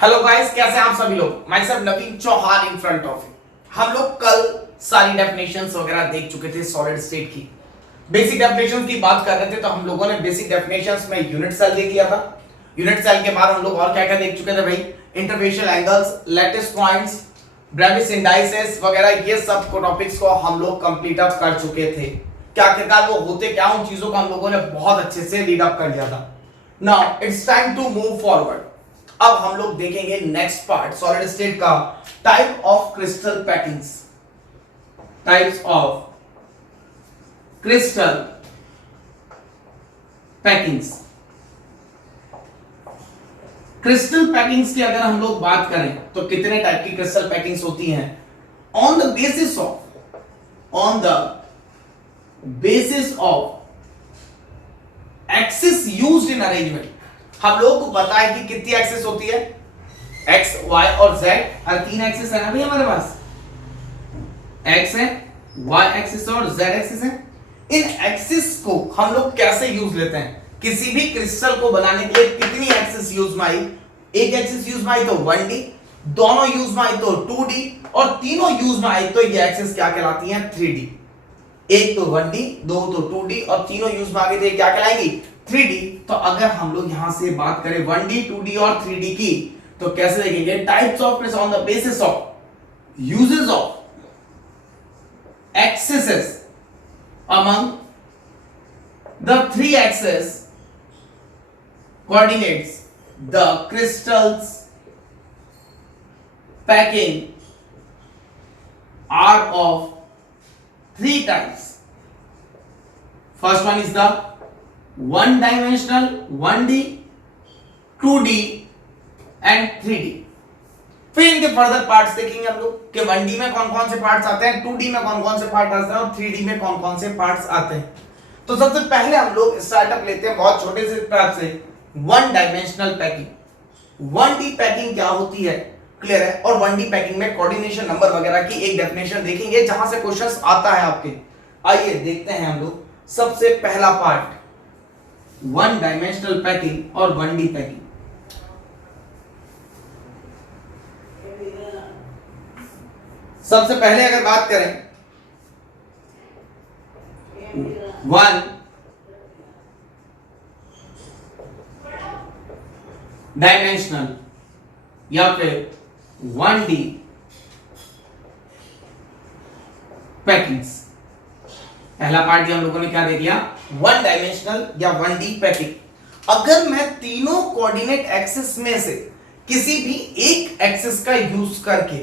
Hello guys, कैसे हैं आप सभी लोग। Myself Naveen Chauhan in front of you. हम लोग कल सारी डेफिनेशंस वगैरह देख चुके थे सॉलिड स्टेट की। बेसिक डेफिनेशंस की बात कर रहे थे तो हम लोगों ने बेसिक डेफिनेशंस में यूनिट सेल देख लिया था। यूनिट सेल के बाद हम लोग और क्या क्या देख चुके थे भाई, interfacial angles, lattice points, Brevis indices वगैरह, ये सब टॉपिक्स को हम लोग कंप्लीट अप कर चुके थे। क्या क्या वो होते क्या, उन चीजों को हम लोगों ने बहुत अच्छे से रीड अप कर लिया था। Now it's time to move forward. अब हम लोग देखेंगे नेक्स्ट पार्ट सॉलिड स्टेट का, type of crystal packings. Types of crystal packings. Crystal packings की अगर हम लोग बात करें तो कितने टाइप की क्रिस्टल पैकिंग्स होती हैं? On the basis of axis used in arrangement. हम लोग को पता है कि कितनी एक्सिस होती है, एक्स, वाई और जेड। हर तीन एक्सिस है ना भाई हमारे पास, एक्स है, वाई एक्सिस और जेड एक्सिस है। इन एक्सिस को हम लोग कैसे यूज लेते हैं? किसी भी क्रिस्टल को बनाने के लिए कितनी एक्सिस यूज में आई? एक एक्सिस यूज में आई तो 1D, दोनों यूज में आई तो 2D, और तीनों यूज में आई तो ये एक्सिस क्या कहलाती है? 3D। एक तो 1D, दो तो 2D और तीनों यूज में आ गई तो क्या कहलाएगी? 3D। तो अगर हम लोग यहां से बात करें 1D, 2D और 3D की, तो कैसे देखेंगे? Types of crystal on the basis of uses of axis among the three axes coordinates, the crystals packing are of three types. First one is the one dimensional, 1D, 2D and 3D. फिर इनके further parts देखेंगे हम लोग कि 1D में कौन कौन से पार्ट्स आते हैं, 2D में कौन कौन से पार्ट आते हैं और 3D में कौन कौन से पार्ट्स आते हैं। तो सबसे पहले हम लोग स्टार्टअप लेते हैं बहुत छोटे से पार्ट से, one dimensional packing. 1D packing क्या होती है, क्लियर है? और 1D पैकिंग में कोऑर्डिनेशन नंबर वगैरह की एक डेफिनेशन देखेंगे जहां से क्वेश्चंस आता है आपके। आइए देखते हैं हम लोग सबसे पहला पार्ट, वन डायमेंशनल पैकिंग और 1D पैकिंग। सबसे पहले अगर बात करें वन डायमेंशनल या फिर 1D पैकिंग्स, पहला पार्ट हम लोगों ने क्या देख लिया? वन डायमेंशनल या 1D पैकिंग। अगर मैं तीनों कोऑर्डिनेट एक्सिस में से किसी भी एक एक्सिस का यूज करके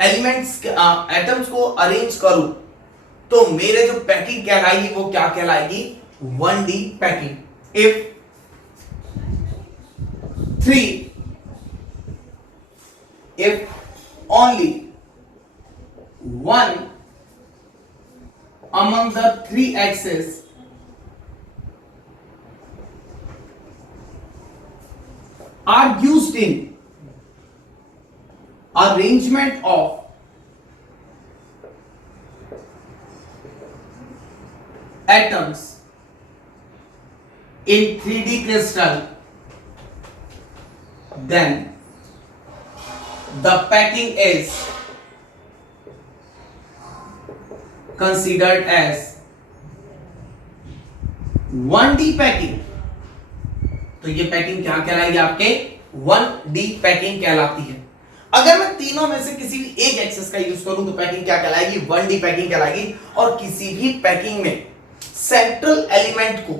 एलिमेंट्स एटम्स को अरेंज करूं तो मेरे जो पैकिंग कहलाएगी वो क्या कहलाएगी? 1D packing. If 3, if only one among the three axes are used in arrangement of atoms in 3D crystal, then the packing is considered as 1D packing. तो ये पैकिंग क्या कहलाएगी? आपके 1D पैकिंग कहलाती है। अगर मैं तीनों में से किसी भी एक एक्सिस का यूज करूं तो पैकिंग क्या कहलाएगी? 1D पैकिंग कहलाएगी। और किसी भी पैकिंग में सेंट्रल एलिमेंट को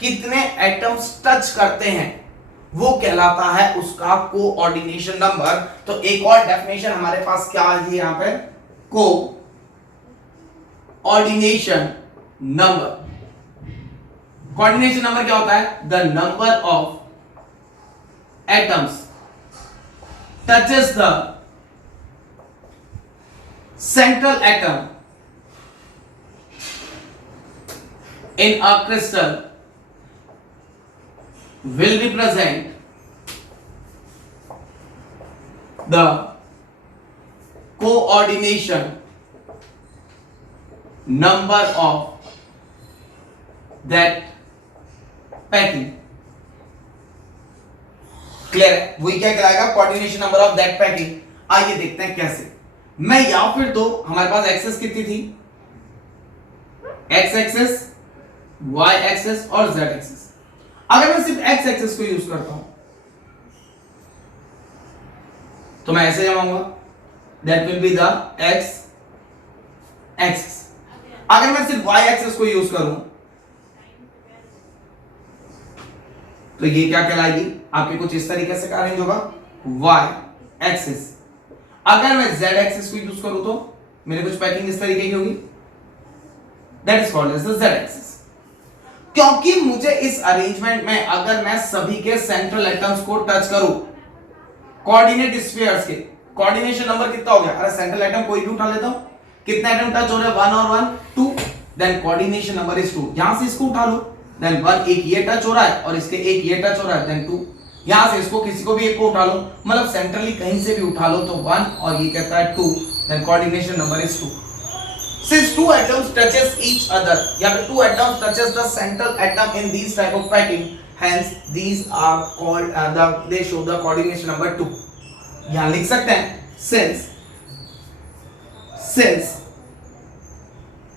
कितने एटम्स टच करते हैं वो कहलाता है उसका कोऑर्डिनेशन नंबर। तो एक और डेफिनेशन हमारे पास क्या है यहां पर? Coordination number. कोऑर्डिनेशन नंबर क्या होता है? The number of atoms touches the central atom in a crystal will represent the coordination number of that packing। Clear है? वही क्या कहलाएगा? Coordination number of that packing. आइए देखते हैं कैसे। मैं या फिर तो हमारे पास एक्सेस कितनी थी? एक्स एक्सेस, वाई एक्सेस और जेड एक्सेस। अगर मैं सिर्फ एक्स एक्सेस को यूज करता हूं तो मैं ऐसे जमाऊंगा, that will be the x axis. अगर मैं सिर्फ वाई एक्सेस को यूज करूं तो ये क्या कहलाएगी? आपके कुछ इस तरीके से अरेंज होगा, वाई एक्सेस। अगर मैं जेड एक्सेस को यूज करूं तो मेरे कुछ पैकिंग इस तरीके की होगी, that is called as the Z axis. क्योंकि मुझे इस अरेंजमेंट में अगर मैं सभी के सेंट्रल एटम्स को टच करूं, कोऑर्डिनेट स्फीयर्स के कोऑर्डिनेशन नंबर कितना हो गया? अरे सेंट्रल एटम कोई भी उठा लेता हूं, कितना एटम टच हो रहा है? 1 और 1 2, देन कोऑर्डिनेशन नंबर इज 2। यहां से इसको उठा लो, देन 1 एक ये टच हो रहा है और इसके एक ये टच हो रहा है, देन 2। यहां से इसको किसी को भी एक को उठा लो, मतलब सेंट्रली कहीं से भी उठा लो तो 1 और ये कहता है 2, then coordination number is 2। Since two atoms touches each other, या फिर two atoms touches the central atom in these type of packing, hence these are called they show the coordination number 2. यहाँ लिख सकते हैं since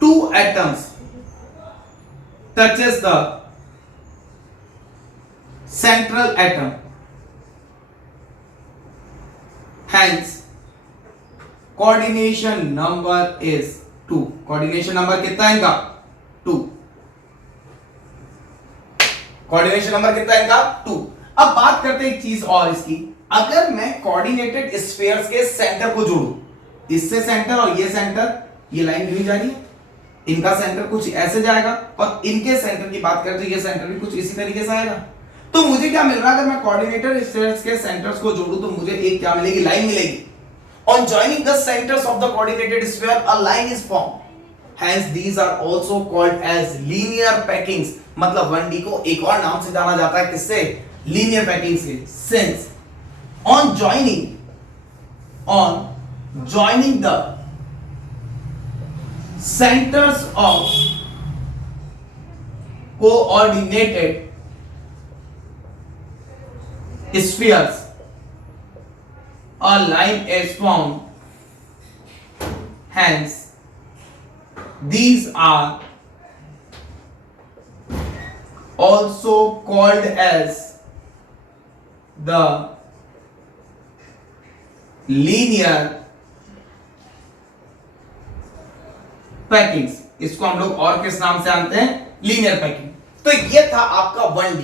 two atoms touches the central atom, hence coordination number is 2। Coordination number कितना है इनका? 2। Coordination number कितना है इनका? 2। अब बात करते हैं एक चीज और इसकी, अगर मैं कोऑर्डिनेटेड स्फीयर्स के सेंटर को जोड़ूं, इससे सेंटर और ये सेंटर, ये लाइन यूं ही जा रही है, इनका सेंटर कुछ ऐसे जाएगा और इनके सेंटर की बात करें तो ये सेंटर भी कुछ इसी तरीके से आएगा। तो मुझे क्या मिल रहा है? अगर मैं कोऑर्डिनेटेड स्फीयर्स के सेंटर्स को जोड़ूं तो मुझे एक क्या मिलेगी? लाइन मिलेगी। On joining the centers of the coordinated sphere, a line is formed. Hence, these are also called as linear packings. मतलब 1D को एक और नाम से जाना जाता है, किससे? Linear packings से। Since on joining the centers of coordinated spheres, a line is formed, hence these are also called as the linear packings. इसको हम लोग और किस नाम से जानते हैं? Linear packing. तो ये था आपका 1D।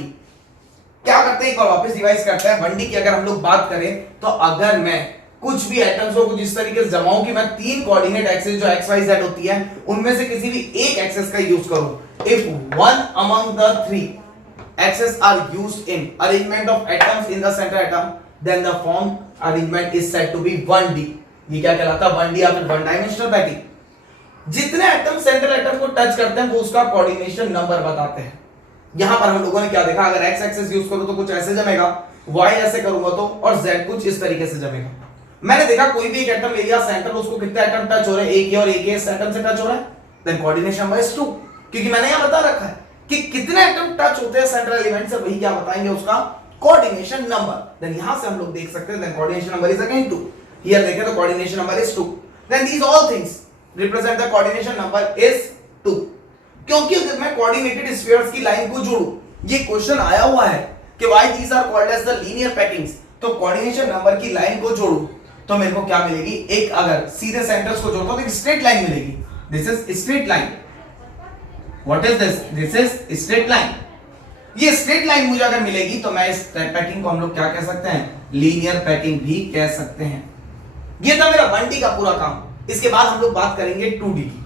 क्या करते हैं, एक बार वापस रिवाइज करते हैं। 1D की अगर हम लोग बात करें तो अगर मैं कुछ भी एटम्स को कुछ इस तरीके से जमाऊं कि मैं 3 कोऑर्डिनेट एक्सेस जो एक्स वाई जेड होती है उनमें से किसी भी एक एक्सेस का यूज करूं, if one among the 3 axes are used in arrangement of atoms in the centre atom, then the form arrangement is said to be 1D। ये क्या कहलाता है? 1D या फिर वन डायमेंशनल पैकिंग। जितने एटम सेंट्रल एटम को touch करते हैं वो उसका कोऑर्डिनेशन नंबर बताते हैं। यहां पर हम लोगों ने क्या देखा? अगर एक्स एक्सेस यूज करूं तो कुछ ऐसे जमेगा, वाई ऐसे करूंगा तो, और जेड कुछ इस तरीके से जमेगा। मैंने देखा कोई भी एक एटम ले लिया सेंटर, उसको कितने एटम टच हो रहे हैं? एक ही और एक ही एटम से टच हो रहा है, देन कोऑर्डिनेशन नंबर इज 2। क्योंकि मैंने यहां बता रखा है कि कितने एटम टच होते हैं सेंट्रल एलिमेंट से, वही क्या बताएंगे? उसका कोऑर्डिनेशन नंबर। देन यहां से हम लोग देख सकते हैं, then coordination number is again 2। Here देखें तो coordination number is 2। Then these all things represent the coordination number is 2। क्योंकि अगर मैं कोऑर्डिनेटेड स्फीयर्स की लाइन को जोड़ूं, ये क्वेश्चन आया हुआ है कि why these are called as the linear packings, तो कोऑर्डिनेशन नंबर की लाइन को जोड़ूं तो मेरे को क्या मिलेगी? एक अगर सीधे सेंटर्स को जोड़ता हूं तो एक स्ट्रेट लाइन मिलेगी। This is straight line. What is this? This is straight line. ये स्ट्रेट लाइन मुझे अगर मिलेगी तो मैं इस पैकिंग को हम लोग क्या कह सकते हैं? लीनियर पैकिंग भी कह सकते हैं। ये था मेरा 1D का पूरा काम। इसके बाद हम लोग बात करेंगे 2D की।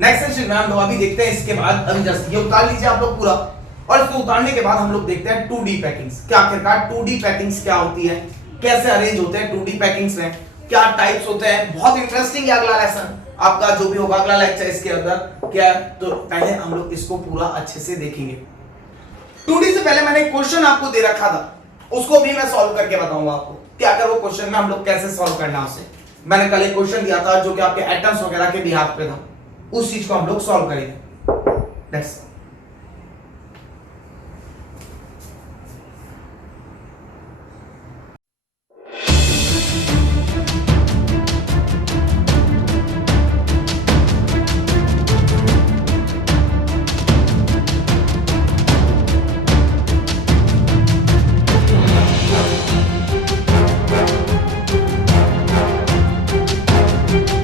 नेक्स्ट सेशन में हम लोग अभी देखते हैं इसके बाद, अभी जस्ट ये उतार लीजिए आप लोग पूरा, और इसको उतारने के बाद हम लोग देखते हैं 2D पैकिंग्स। क्या आखिरकार 2D पैकिंग्स क्या होती है, कैसे अरेंज होते हैं 2D पैकिंग्स में, क्या टाइप्स होते हैं। बहुत इंटरेस्टिंग है अगला लेसन आपका जो भी होगा, अगला लेक्चर इसके अंदर क्या। तो पहले हम लोग इसको पूरा अच्छे से देखेंगे। 2D से पहले मैंने एक क्वेश्चन आपको दे रखा था, उसको भी मैं सॉल्व करके बताऊंगा आपको क्या कर वो क्वेश्चन में हम लोग कैसे सॉल्व करना उसे। मैंने कल एक क्वेश्चन दिया था जो कि आपके एटम्स वगैरह के बिहाफ पे था, उस चीज को हम लोग सॉल्व करेंगे। नेक्स्ट